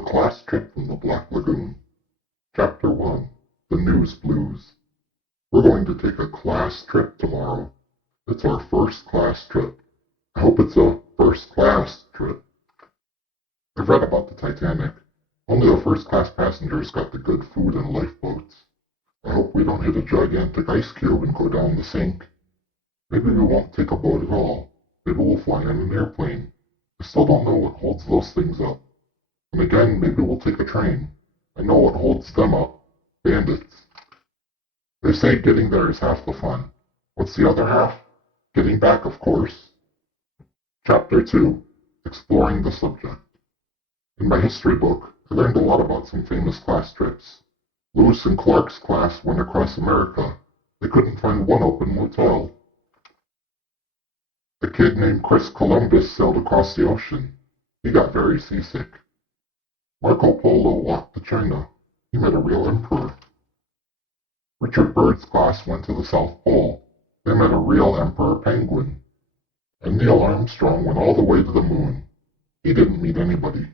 The Class Trip from the Black Lagoon. Chapter 1. The News Blues. We're going to take a class trip tomorrow. It's our first class trip. I hope it's a first class trip. I've read about the Titanic. Only the first class passengers got the good food and lifeboats. I hope we don't hit a gigantic ice cube and go down the sink. Maybe we won't take a boat at all. Maybe we'll fly in an airplane. I still don't know what holds those things up. And again, maybe we'll take a train. I know what holds them up. Bandits. They say getting there is half the fun. What's the other half? Getting back, of course. Chapter 2. Exploring the subject. In my history book, I learned a lot about some famous class trips. Lewis and Clark's class went across America. They couldn't find one open motel. A kid named Chris Columbus sailed across the ocean. He got very seasick. Marco Polo walked to China. He met a real emperor. Richard Byrd's class went to the South Pole. They met a real emperor penguin. And Neil Armstrong went all the way to the moon. He didn't meet anybody.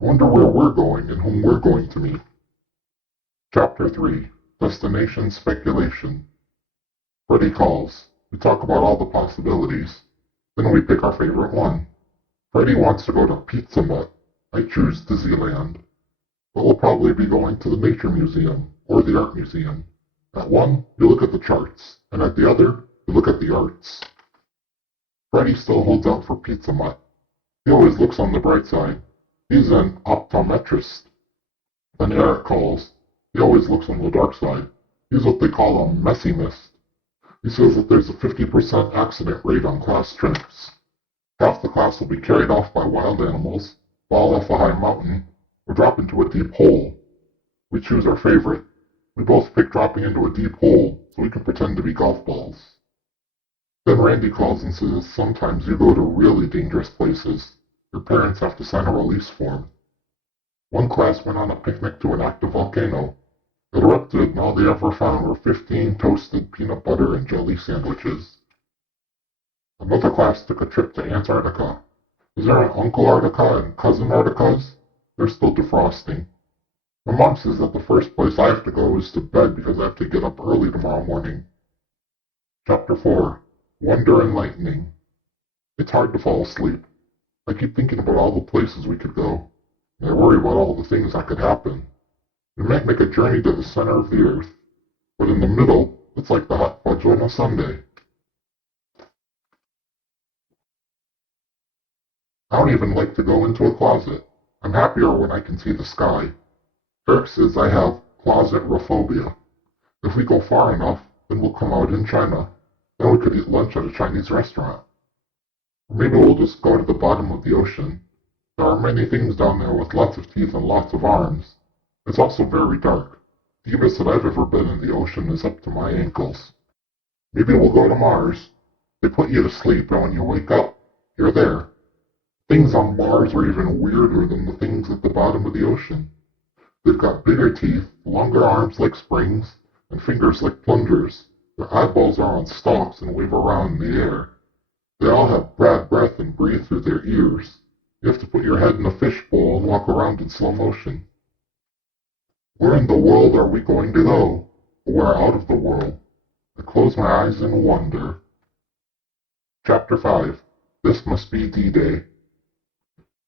I wonder where we're going and whom we're going to meet. Chapter 3. Destination Speculation. Freddy calls. We talk about all the possibilities. Then we pick our favorite one. Freddy wants to go to Pizza Mutt. I choose Disneyland. But we'll probably be going to the Nature Museum or the Art Museum. At one, you look at the charts, and at the other, you look at the arts. Freddy still holds out for Pizza Mutt. He always looks on the bright side. He's an optometrist. Then Eric calls. He always looks on the dark side. He's what they call a messinist. He says that there's a 50% accident rate on class trips. Half the class will be carried off by wild animals, fall off a high mountain, or drop into a deep hole. We choose our favorite. We both pick dropping into a deep hole so we can pretend to be golf balls. Then Randy calls and says sometimes you go to really dangerous places. Your parents have to sign a release form. One class went on a picnic to an active volcano. It erupted and all they ever found were 15 toasted peanut butter and jelly sandwiches. Another class took a trip to Antarctica. Is there an Uncle Antarctica and Cousin Antarcticas? They're still defrosting. My mom says that the first place I have to go is to bed because I have to get up early tomorrow morning. Chapter 4. Wonder and Lightning. It's hard to fall asleep. I keep thinking about all the places we could go, and I worry about all the things that could happen. We might make a journey to the center of the earth, but in the middle, it's like the hot fudge on a sundae. I don't even like to go into a closet. I'm happier when I can see the sky. Eric says I have closet-rophobia. If we go far enough, then we'll come out in China. Then we could eat lunch at a Chinese restaurant. Or maybe we'll just go to the bottom of the ocean. There are many things down there with lots of teeth and lots of arms. It's also very dark. The deepest that I've ever been in the ocean is up to my ankles. Maybe we'll go to Mars. They put you to sleep, and when you wake up, you're there. Things on Mars are even weirder than the things at the bottom of the ocean. They've got bigger teeth, longer arms like springs, and fingers like plungers. Their eyeballs are on stalks and wave around in the air. They all have bad breath and breathe through their ears. You have to put your head in a fishbowl and walk around in slow motion. Where in the world are we going to go? Where out of the world? I close my eyes in wonder. Chapter 5. This must be D-Day.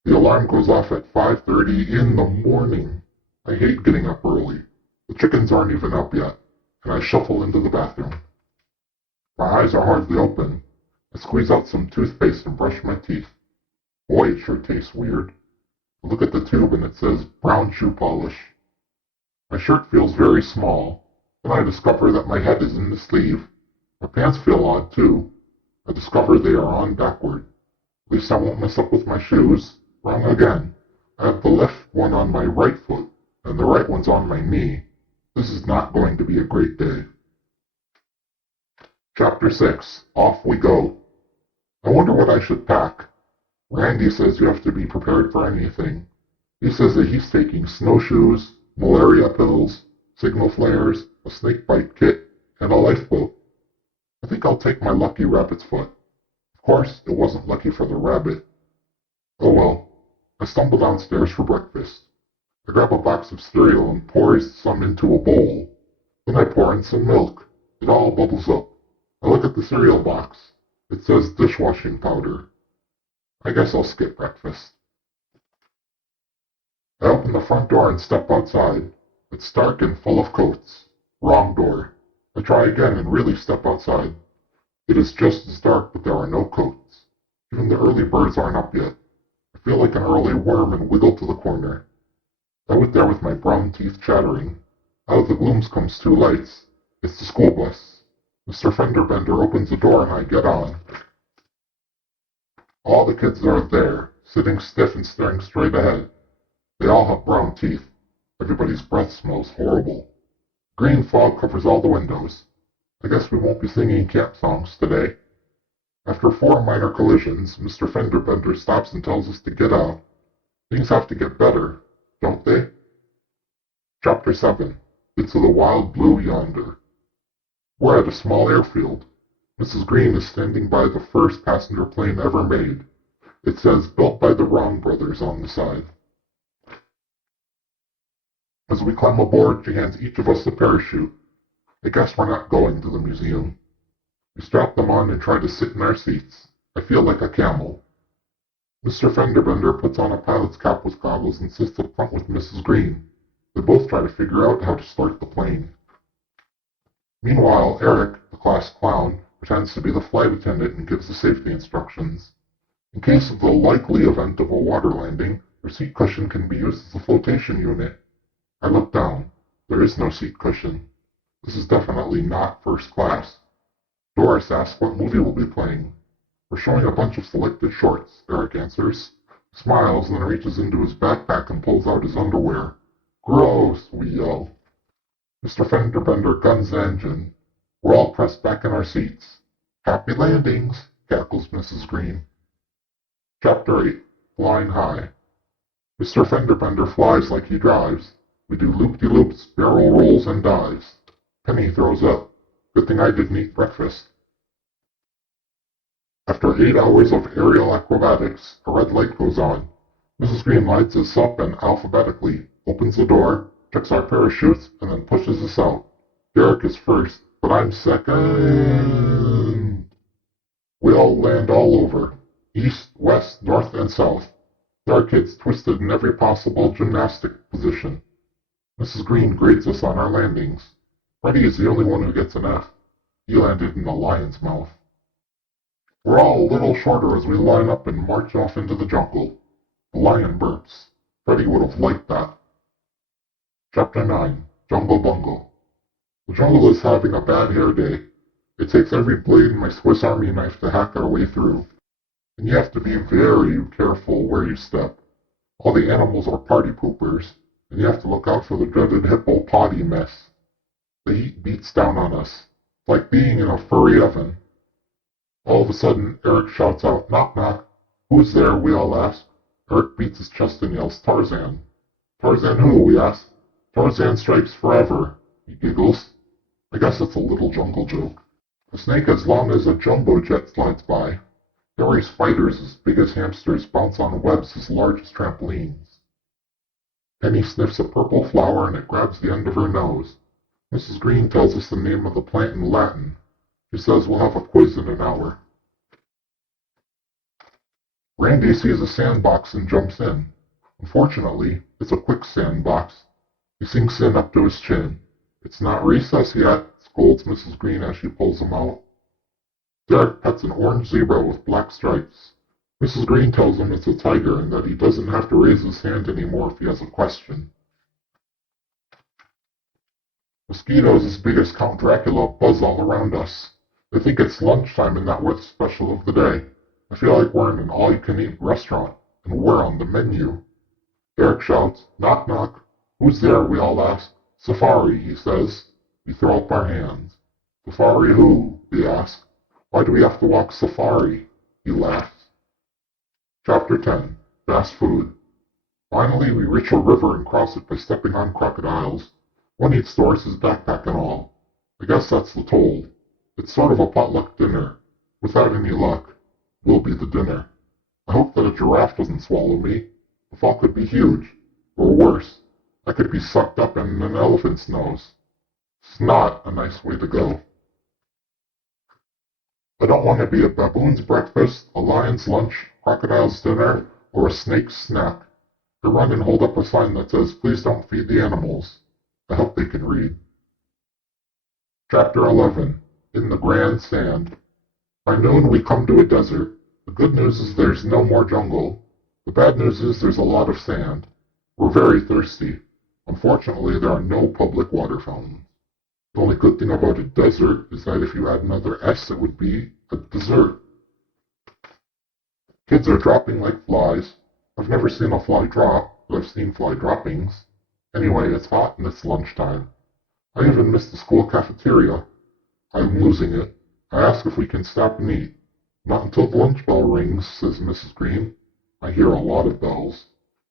The alarm goes off at 5:30 in the morning. I hate getting up early. The chickens aren't even up yet, and I shuffle into the bathroom. My eyes are hardly open. I squeeze out some toothpaste and brush my teeth. Boy, it sure tastes weird. I look at the tube and it says brown shoe polish. My shirt feels very small. Then I discover that my head is in the sleeve. My pants feel odd too. I discover they are on backward. At least I won't mess up with my shoes. Wrong again. I have the left one on my right foot, and the right one's on my knee. This is not going to be a great day. Chapter 6. Off we go. I wonder what I should pack. Randy says you have to be prepared for anything. He says that he's taking snowshoes, malaria pills, signal flares, a snake bite kit, and a lifeboat. I think I'll take my lucky rabbit's foot. Of course, it wasn't lucky for the rabbit. Oh well. I stumble downstairs for breakfast. I grab a box of cereal and pour some into a bowl. Then I pour in some milk. It all bubbles up. I look at the cereal box. It says dishwashing powder. I guess I'll skip breakfast. I open the front door and step outside. It's dark and full of coats. Wrong door. I try again and really step outside. It is just as dark, but there are no coats. Even the early birds aren't up yet. I feel like an early worm and wiggle to the corner. I wait there with my brown teeth chattering. Out of the glooms comes two lights. It's the school bus. Mr. Fenderbender opens the door and I get on. All the kids are there, sitting stiff and staring straight ahead. They all have brown teeth. Everybody's breath smells horrible. Green fog covers all the windows. I guess we won't be singing camp songs today. After 4 minor collisions, Mr. Fenderbender stops and tells us to get out. Things have to get better, don't they? Chapter 7. Into the Wild Blue Yonder. We're at a small airfield. Mrs. Green is standing by the first passenger plane ever made. It says, built by the Wrong brothers on the side. As we climb aboard, she hands each of us a parachute. I guess we're not going to the museum. We strap them on and try to sit in our seats. I feel like a camel. Mr. Fenderbender puts on a pilot's cap with goggles and sits up front with Mrs. Green. They both try to figure out how to start the plane. Meanwhile, Eric, the class clown, pretends to be the flight attendant and gives the safety instructions. In case of the likely event of a water landing, your seat cushion can be used as a flotation unit. I look down. There is no seat cushion. This is definitely not first class. Doris asks what movie we'll be playing. We're showing a bunch of selected shorts, Eric answers. He smiles and then reaches into his backpack and pulls out his underwear. Gross, we yell. Mr. Fenderbender guns the engine. We're all pressed back in our seats. Happy landings, cackles Mrs. Green. Chapter 8. Flying High. Mr. Fenderbender flies like he drives. We do loop-de-loops, barrel rolls, and dives. Penny throws up. Good thing I didn't eat breakfast. After 8 hours of aerial acrobatics, a red light goes on. Mrs. Green lights us up and alphabetically opens the door, checks our parachutes, and then pushes us out. Derek is first, but I'm second. We all land all over. East, west, north, and south. There are kids twisted in every possible gymnastic position. Mrs. Green grades us on our landings. Freddie is the only one who gets an F. He landed in the lion's mouth. We're all a little shorter as we line up and march off into the jungle. The lion burps. Freddie would have liked that. Chapter 9. Jungle Bungle. The jungle is having a bad hair day. It takes every blade in my Swiss Army knife to hack our way through. And you have to be very careful where you step. All the animals are party poopers, and you have to look out for the dreaded hippo potty mess. The heat beats down on us. It's like being in a furry oven. All of a sudden, Eric shouts out, knock knock. Who's there? We all ask. Eric beats his chest and yells, Tarzan. Tarzan who? We ask. Tarzan strikes forever. He giggles. I guess it's a little jungle joke. A snake as long as a jumbo jet slides by. Hairy spiders as big as hamsters bounce on webs as large as trampolines. Penny sniffs a purple flower and it grabs the end of her nose. Mrs. Green tells us the name of the plant in Latin. She says we'll have a quiz in an hour. Randy sees a sandbox and jumps in. Unfortunately, it's a quicksand box. He sinks in up to his chin. It's not recess yet, scolds Mrs. Green as she pulls him out. Derek pets an orange zebra with black stripes. Mrs. Green tells him it's a tiger and that he doesn't have to raise his hand anymore if he has a question. Mosquitoes as big as Count Dracula buzz all around us. They think it's lunchtime and that we're the special of the day. I feel like we're in an all-you-can-eat restaurant, and we're on the menu. Derek shouts, knock knock. Who's there? We all ask. Safari, he says. We throw up our hands. Safari who? We ask. Why do we have to walk safari? He laughs. Chapter 10. Fast Food. Finally, we reach a river and cross it by stepping on crocodiles. One eats Doris's backpack and all. I guess that's the toll. It's sort of a potluck dinner. Without any luck, we'll be the dinner. I hope that a giraffe doesn't swallow me. The fall could be huge, or worse, I could be sucked up in an elephant's nose. It's not a nice way to go. I don't want to be a baboon's breakfast, a lion's lunch, crocodile's dinner, or a snake's snack. I run and hold up a sign that says, "Please don't feed the animals." I hope they can read. Chapter 11. In the Grand Sand. By noon we come to a desert. The good news is there's no more jungle. The bad news is there's a lot of sand. We're very thirsty. Unfortunately, there are no public water fountains. The only good thing about a desert is that if you add another S, it would be a dessert. Kids are dropping like flies. I've never seen a fly drop, but I've seen fly droppings. Anyway, it's hot and it's lunchtime. I even missed the school cafeteria. I'm losing it. I ask if we can stop and eat. Not until the lunch bell rings, says Mrs. Green. I hear a lot of bells.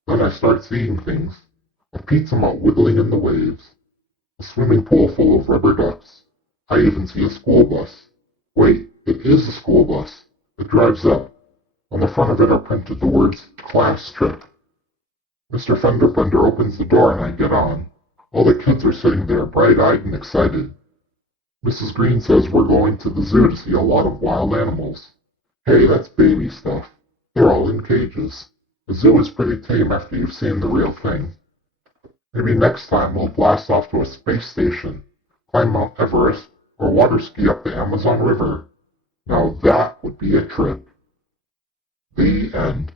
Then I start seeing things. A pizza malt wiggling in the waves. A swimming pool full of rubber ducks. I even see a school bus. Wait, it is a school bus. It drives up. On the front of it are printed the words, "Class Trip." Mr. Fenderbender opens the door and I get on. All the kids are sitting there, bright-eyed and excited. Mrs. Green says we're going to the zoo to see a lot of wild animals. Hey, that's baby stuff. They're all in cages. The zoo is pretty tame after you've seen the real thing. Maybe next time we'll blast off to a space station, climb Mount Everest, or water ski up the Amazon River. Now that would be a trip. The end.